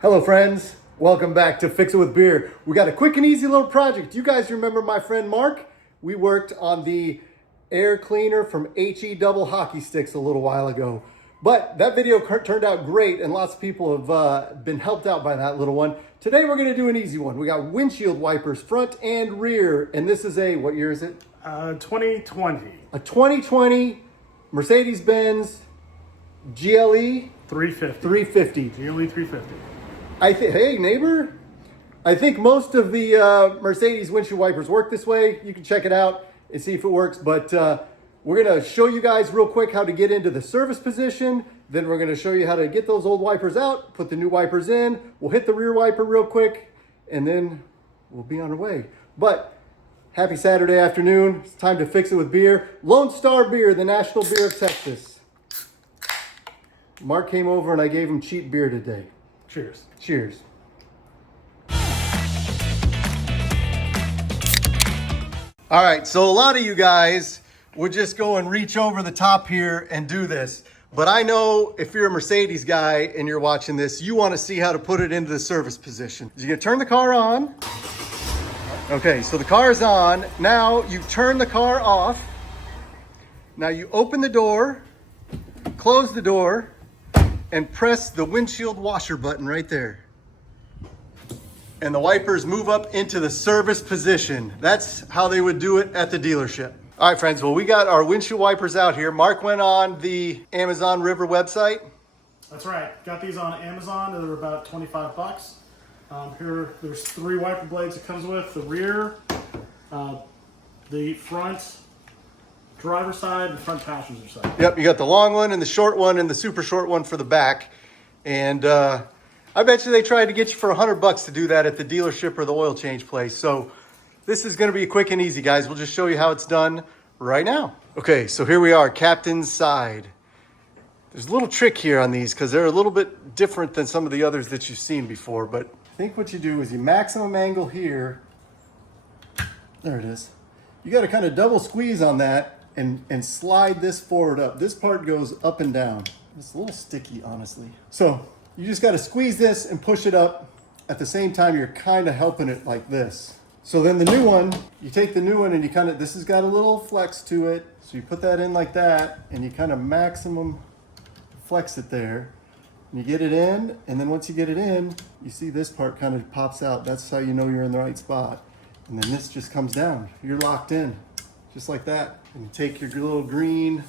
Hello friends, welcome back to Fix It With Beer. We got a quick and easy little project. You guys remember my friend Mark? We worked on the air cleaner from HE double hockey sticks a little while ago. But that video turned out great and lots of people have been helped out by that little one. Today we're gonna do an easy one. We got windshield wipers, front and rear. And this is what year is it? 2020. A 2020 Mercedes GLE 350. GLE 350. Hey neighbor, I think most of the Mercedes windshield wipers work this way. You can check it out and see if it works, but we're gonna show you guys real quick how to get into the service position. Then we're gonna show you how to get those old wipers out, put the new wipers in. We'll hit the rear wiper real quick and then we'll be on our way. But happy Saturday afternoon. It's time to fix it with beer. Lone Star Beer, the national beer of Texas. Mark came over and I gave him cheap beer today. Cheers. Cheers. All right, so a lot of you guys would just go and reach over the top here and do this. But I know if you're a Mercedes guy and you're watching this, you want to see how to put it into the service position. You're gonna turn the car on. Okay, so the car is on. Now you turn the car off. Now you open the door, close the door, and press the windshield washer button right there. And the wipers move up into the service position. That's how they would do it at the dealership. All right, friends, well, we got our windshield wipers out here. Mark went on the Amazon River website. That's right. Got these on Amazon. They're about 25 bucks. Here, there's 3 wiper blades it comes with. The rear, the front, driver's side, the front passenger side. Yep, you got the long one and the short one and the super short one for the back. And I bet you they tried to get you for $100 to do that at the dealership or the oil change place. So this is gonna be quick and easy, guys. We'll just show you how it's done right now. Okay, so here we are, captain's side. There's a little trick here on these because they're a little bit different than some of the others that you've seen before. But I think what you do is you maximum angle here. There it is. You gotta kind of double squeeze on that and slide this forward up. This part goes up and down. It's a little sticky, honestly. So you just got to squeeze this and push it up. At the same time, you're kind of helping it like this. So then the new one, you take the new one and you kind of, this has got a little flex to it. So you put that in like that and you kind of maximum flex it there. And you get it in, and then once you get it in, you see this part kind of pops out. That's how you know you're in the right spot. And then this just comes down. You're locked in, just like that. And you take your little green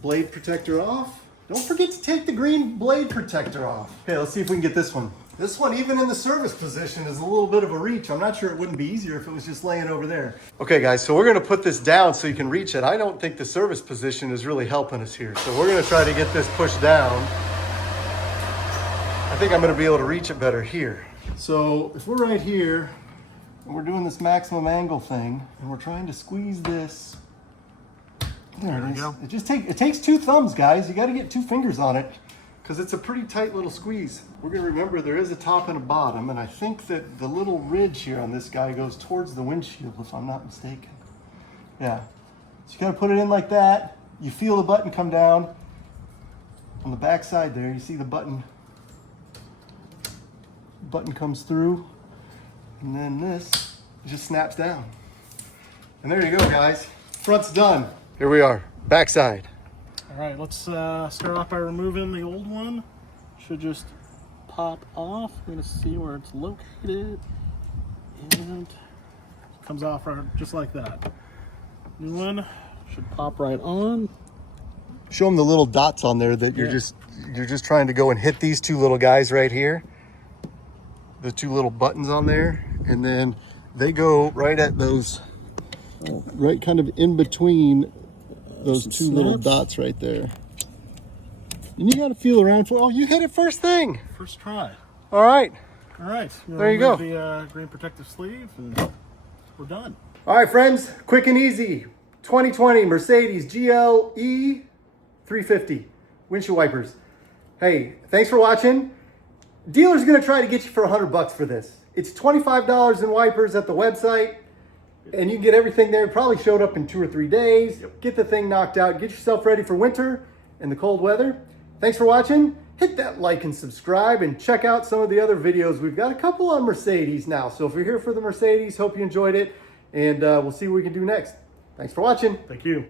blade protector off. Don't forget to take the green blade protector off. Okay, let's see if we can get this one. This one, even in the service position, is a little bit of a reach. I'm not sure it wouldn't be easier if it was just laying over there. Okay, guys, so we're gonna put this down so you can reach it. I don't think the service position is really helping us here. So we're gonna try to get this pushed down. I think I'm gonna be able to reach it better here. So if we're right here, and we're doing this maximum angle thing, and we're trying to squeeze this. There it is. Go. It takes 2 thumbs, guys. You got to get 2 fingers on it because it's a pretty tight little squeeze. We're going to remember there is a top and a bottom, and I think that the little ridge here on this guy goes towards the windshield, if I'm not mistaken. Yeah. So you got to put it in like that. You feel the button come down. On the back side there, you see the button. Button comes through, and then this just snaps down. And there you go, guys. Front's done. Here we are, backside. All right, let's start off by removing the old one. Should just pop off. We're gonna see where it's located. And it comes off right, just like that. New one should pop right on. Show them the little dots on there that you're just trying to go and hit these 2 little guys right here. The 2 little buttons on there, and then they go right at those, right kind of in between those 2 little dots right there. And you got to feel around for, oh, you hit it first thing. First try. All right. All right. There you go. The green protective sleeve, and we're done. All right, friends, quick and easy. 2020 Mercedes GLE 350 windshield wipers. Hey, thanks for watching. Dealer's gonna try to get you for $100 for this. It's $25 in wipers at the website, and you can get everything there. It probably showed up in 2 or 3 days. Get the thing knocked out. Get yourself ready for winter and the cold weather. Thanks for watching. hit that like and subscribe, and check out some of the other videos. We've got a couple on Mercedes now. So if you're here for the Mercedes, hope you enjoyed it, and we'll see what we can do next. Thanks for watching. Thank you.